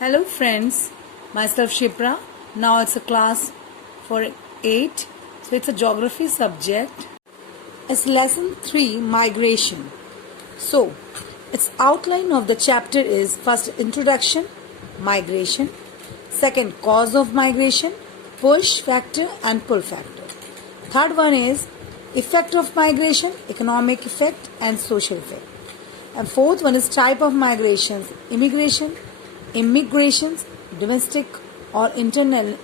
Hello friends, myself Shipra. Now it's a class for 8. So it's a geography subject. It's lesson 3, migration. So its outline of the chapter is first introduction, migration. Second, cause of migration, push factor and pull factor. Third one is effect of migration, economic effect and social effect. And fourth one is type of migrations, immigration, immigrations, domestic or internal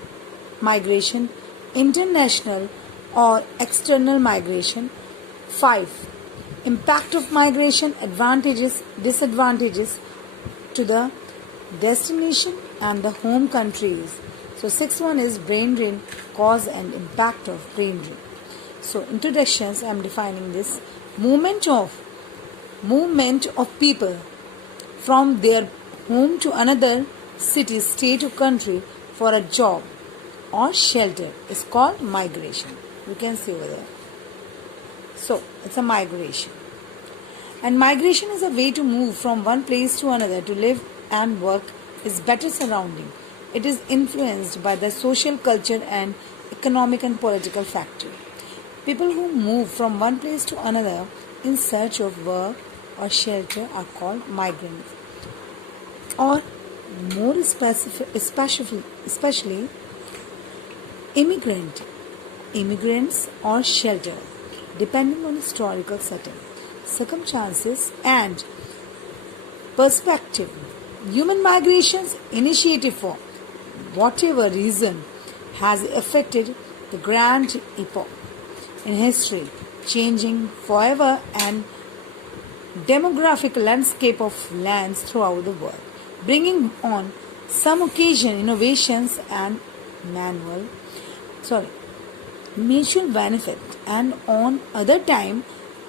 migration, international or external migration. 5. Impact of migration, advantages, disadvantages to the destination and the home countries. So 6th one is brain drain, cause and impact of brain drain. So introductions, I am defining this. Movement of people from their home to another city, state or country for a job or shelter is called migration. You can see over there. So it's a migration. And migration is a way to move from one place to another to live and work is better surrounding. It is influenced by the social, culture and economic and political factor. People who move from one place to another in search of work or shelter are called migrants. Or more especially immigrants or shelter, depending on historical setting, circumstances and perspective. Human migrations initiative for whatever reason has affected the grand epoch in history, changing forever and demographic landscape of lands throughout the world, bringing on some occasion innovations and mutual benefit, and on other time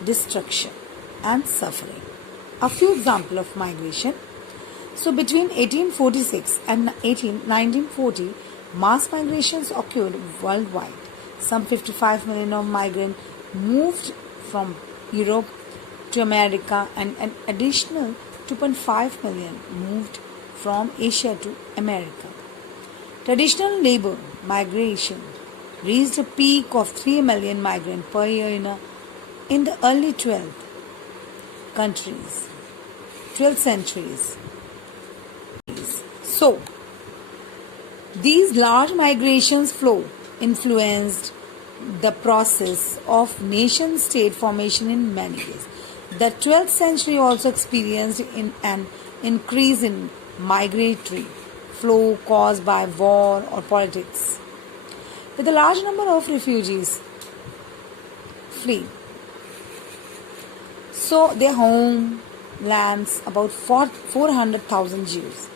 destruction and suffering. A few examples of migration. So between 1846 and 1940, mass migrations occurred worldwide. Some 55 million of migrants moved from Europe to America and an additional 2.5 million moved from Asia to America. Traditional labor migration reached a peak of 3 million migrants per year in the early 12th centuries. So, these large migrations flow influenced the process of nation-state formation in many ways. The 12th century also experienced an increase in migratory flow caused by war or politics, with a large number of refugees flee. So their homelands, about 400,000 Jews.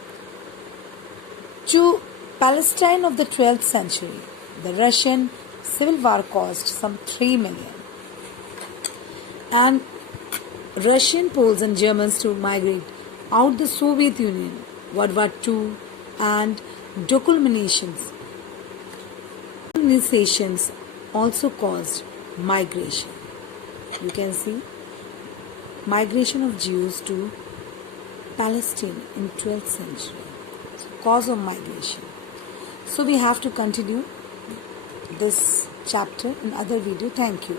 To Palestine of the 12th century, the Russian Civil War caused some 3 million. And Russian, Poles and Germans to migrate out the Soviet Union, World War II and decolonizations also caused migration. You can see migration of Jews to Palestine in 12th century. So, cause of migration. So we have to continue this chapter in other video. Thank you.